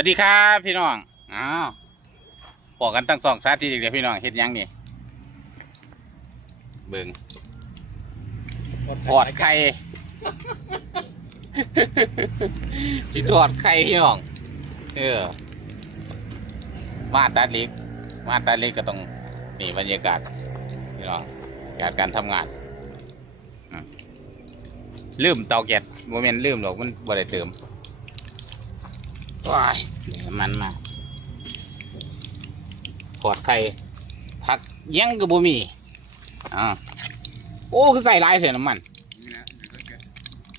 วัสดีครับพี่น้อง อ้าวบอกกันตั้งสองสาธิตอีกเดียวพี่น้องเฮ็ดยังนี่ เบิ่งทอดไข่ สิทอดไข่พี่น้อง เออ มาตาเล็ก มาตาเล็กก็ต้องนี่บรรยากาศพี่น้องการการทำงานอืมลืมเตาแก๊สโมเมนต์ลืมหรอกมันบ่ได้เติม ว้ายเดี๋ยวมันมาถอดไข่ผักเยังก็บ่มีอ่าโอ้คือใส่หลายเถอะน้ำมันนี่นะเดี๋ยวก็เกิด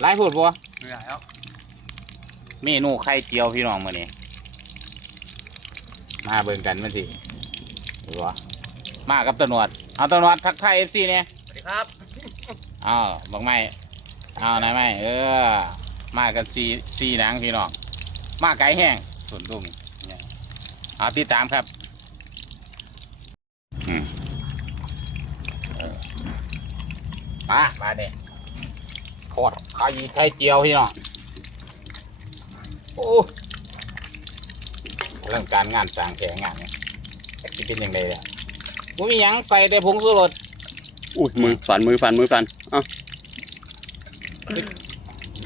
หลายโพดบ่ไม่ได้แล้วเมนูไข่เจียวพี่น้องมื้อนี้มาเบิ่งกันมันสิเห็นบ่มากับตำรวจเอาตำรวจทักทาย FC เนี่ยสวัสดีครับอ้าวบอกไม่อ้าวนายไม่เออ มากันสี่สี่หนังพี่น้อง มาไก่แห้งส่วนดุ้งเนี่ยเอาติดตามครับอืมเออมามาเนี่ยทอดไข่ไข่เจียวพี่น้องโอ้เรื่องการงานสร้างแข่งานเนี่ยจะคิดเป็นยังไงเนี่ยบ่มีหยังใส่แต่ผงสุรสอุ้ยมือฝันมือฝันมือฝันเอ้า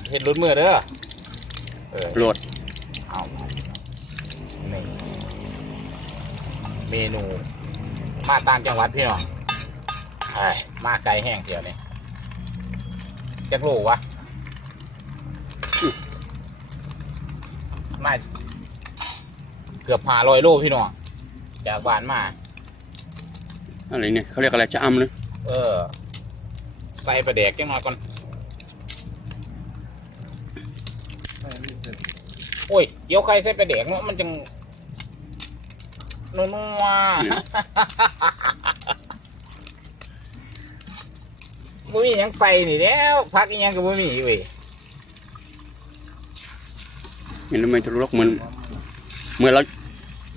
เห็ดรุดมือเด้อเออโหลด เอานี่เมนู มาต่างจังหวัดพี่น้องไอ้ยมาไกลแห้งเดียวนี่จะรู้วะมาเกือบผ่าลอยโลพี่น้องจากบ้านมาอะไรเนี่ยเขาเรียกอะไรจะอ้ำเลยเออ ใส่ประเดกจังหน่อยก่อน ไม่ไม่เกิด โอ้ยเดี๋ยวใครใส่ประเดกเนาะมันจังนัวๆบ่มีหยังใส่นี่แล้วพักอีหยังก็บ่มีเว้ยเห็นแล้วมันจะลุกเหมือนเหมือนเรา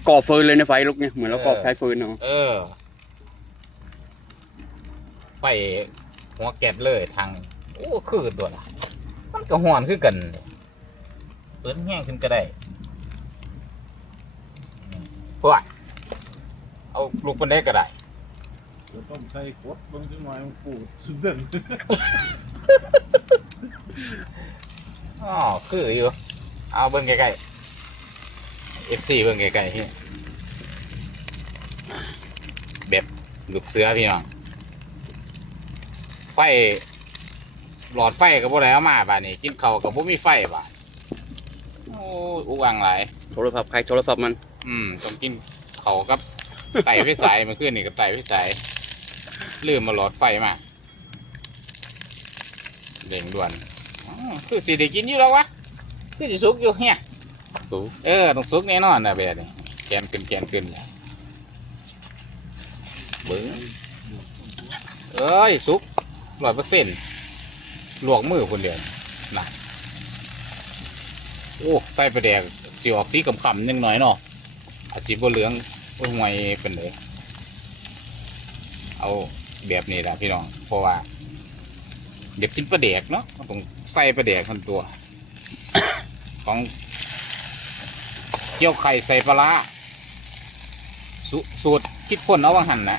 ก่อฟืนเลยในไฟลุกเนี่ยเหมือนเราก่อใช้ฟืนเนาะเออไฟหัวแก๊สเลยทางโอ้คือตัวละมันก็ห่อนคือกันเปิ้นแห้งขึ้นก็ได้พวกเอาลูกปันได้ก็ได้เดี๋ยวต้องใส่ขวดลงจังหน่อยมันปูดสุดเด่นอ๋อคืออยู่ เอาเบิ้งใกล้ๆ F4 เบิ้งใกล้ๆที่แบบลูกเสือพี่น้องไฟหลอดไฟกับพวกไรเอามาบ้านนี้กินเขาวกับพวกมีไฟบ้านโอ้ยอุวังหลาย โทรศัพท์ใครโทรศัพท์มัน อืมต้องกินเขาวกับไต่ไฟสายเมาขึ้นนี่กับไต่ไฟสายลืมมาหลอดไฟมาเร่งด่วนอ๋อคือสิได้กินอยู่แล้ววะคือสิสุกอยู่เฮียสูงเออต้องสุกแน่นอนนะแบบนี้แกนขึ้นแกนขึ้นเบิ้งเอ้ยสุกร้อยเปอร์เซ็นต์ลวกมือคนเดียวน่ะ โอ้ใส่ประแดกสีออกสีขำๆนิดหน่อยเนาะอาจีบเหลืองบ่ห่วยเป็นเลยเอาแบบนี้ละพี่น้อง เพราะว่าเด็กกินประแดกเนาะต้องใส่ประแดกคนตัว ของเกี่ยวไข่ใส่ปลาสสูตรคิดคนเอาวังหันนะ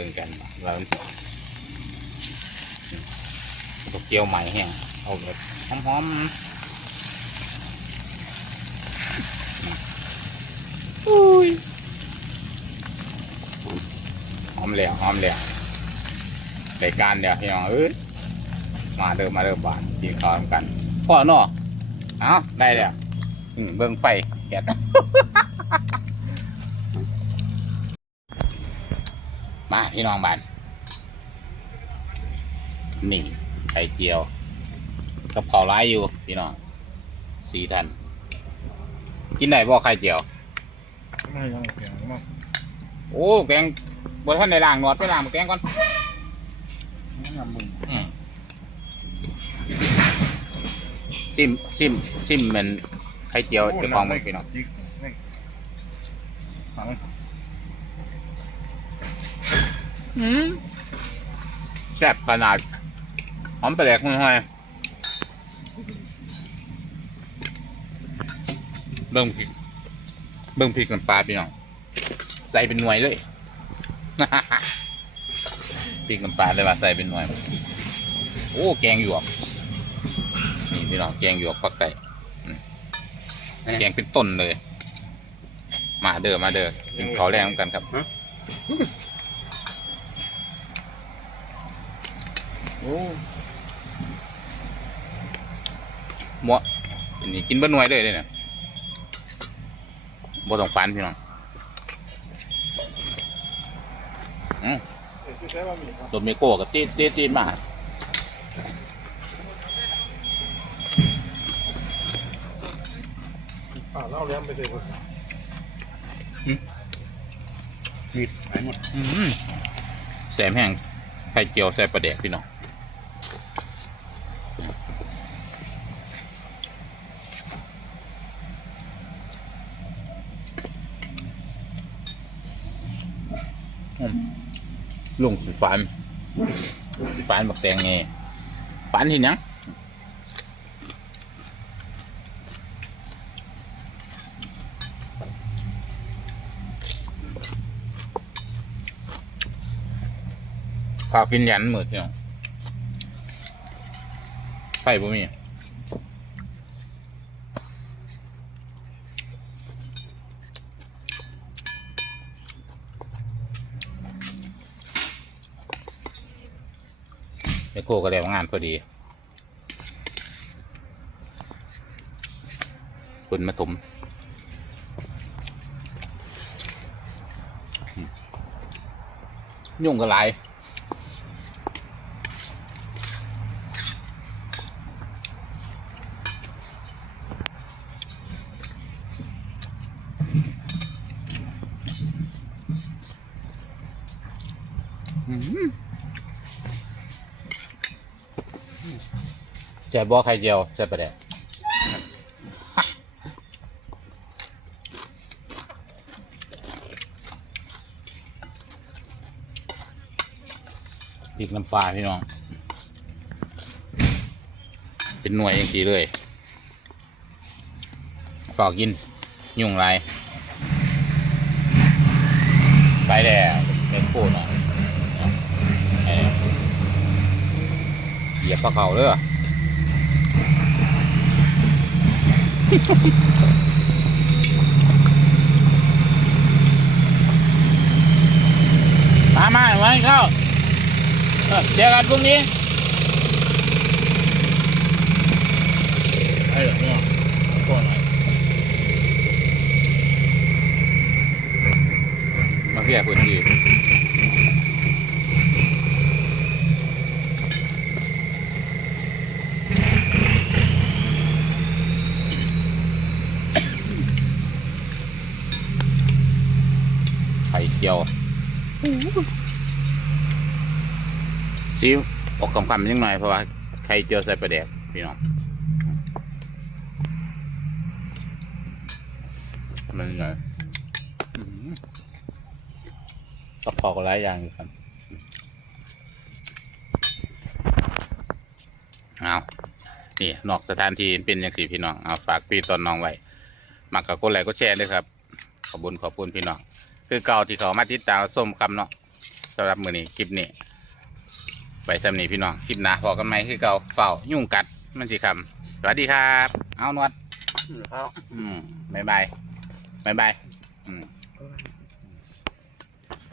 บิ่งกันว่ามันตกเกี่ยวใหม่แห้งเอาแบบหอมๆอุ้ยหอมแล้วหอมแล้วรายการเดี๋ยวพี่น้องเอ้ยมาเริ่มมาเริ่มบานกินข้าวกันพ่อเนาะเอาได้แล้วเบิ่งไฟแก๊ส มาพี่น้องบ้านนี่ไข่เจียวกับข้าวร้ายอยู่พี่น้องสี่ท่านกินได้บ่ไข่เจียวไม่ยังแข็งมากโอ้แกงบนท่านในล่างหนวดไปล่างมาแกงก่อนงามมึงอืมซิมซิมซิมเหมือนไข่เจียวเจะฟองมือพี่น้อง จิกนี่หังแซ่บขนาดหอมปลาแดกห่วยๆเบิ่งพริกเบิ่งพริกน้ำปลาพี่น้องใส่เป็นหน่วยเลยพริกน้ำปลาเลยว่าใส่เป็นหน่วย โอ้แกงหยวกนี่พี่น้องแกงหยวกปักไก่อืมแกงเป็นต้นเลย มาเด้อมาเด้อกินข้าวแรงกันครับ โอ้หมวอันนี้กินเบิ้หน่วยเลยเลยเนี่ยบ่ต้องฟันพี่น้องอืมเอ้ยคือใช้บะหมี่ครับตัวเมโก้กับตีตีตีมาอ่าเล่าเลี้ยงไปเลยครับมีดหายหมดอืมแสมแห้งไข่เจียวใส่ปลาแดกพี่น้อง ลุงสิฟันสิฟันบักแตงไงฟันที่ยังพากินยันหมืดพี่น้องไข่บ่มี โก้ก็แล้วงานพอดีคุณมาถมยุ่งกับหลาย แจ่บอไข่เจียวใส่ปแดกพริกน้ำปลาพี่น้อง เป็นหน่วยอย่างดีเลยฝากกิน ยุ่งไร ไปแล้วเป็นโคหน่อย ยียบปลาเขาเด้อมามาไว้เข้าเจอกันพรุ่งนี้ไอ้เหรอเนี่ยก่อนหนมาเพียพื้นที่ไข่ เจียวซีอิ๊วออกคำๆยังหน่อยเพราะว่าไข่เจียวใส่ปลาแดกพี่น้องมันหน่อยอื้อหือต้องขอกันหลายอย่างอยู่ครับเอานี่นอกสถานที่เป็นอย่างสี่พี่น้องเอาฝากพี่ตอนน้องไว้มักกับกดไลค์กดแชร์ด้วยครับ ขอบคุญขอบคุณพี่น้อง คือเก่าที่เขามาติดตามส้มคำเนาะสำหรับมือนี้คลิปนี้ ไปสำนีพี่น้องคลิปหน้าพอกันไหมคือเก่าเฝ้ายุ่งกัดมันสิคำสวัสดีครับ เอานวดครับอืมบายบายบายบายอืมเ